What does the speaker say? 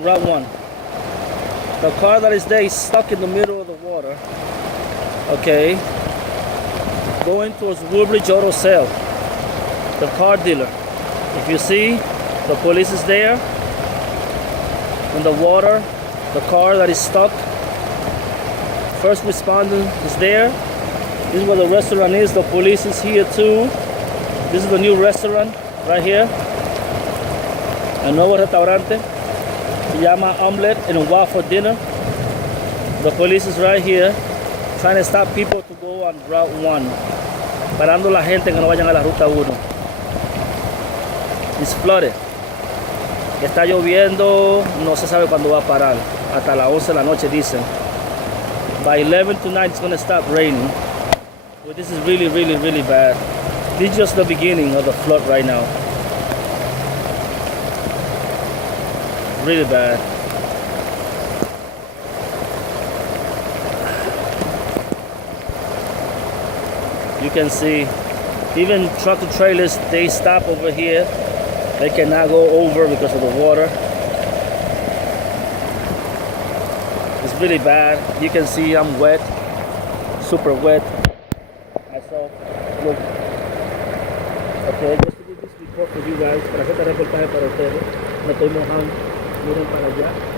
Route 1. The car that is there is stuck in the middle of the water. Okay. Going towards Woodbridge Auto Sale, the car dealer. If you see, the police is there. In the water, the car that is stuck. First responder is there. This is where the restaurant is. The police is here too. This is the new restaurant right here. El nuevo restaurante. Se llama Omelette and Waffle Dinner. The police is right here trying to stop people to go on Route 1. Parando la gente que no vayan a la Ruta 1. It's flooded. Está lloviendo, no se sabe cuándo va a parar. Hasta las 11 de la noche dicen. By 11 tonight it's going to stop raining. But this is really, really, really bad. This is just the beginning of the flood right now. Really bad. You can see even truck trailers, they stop over here. They cannot go over because of the water. It's really bad. You can see I'm wet, super wet myself. Look. Okay, just to do this report for you guys, para hacer este reportaje para ustedes. Me estoy mojando. Miren para allá.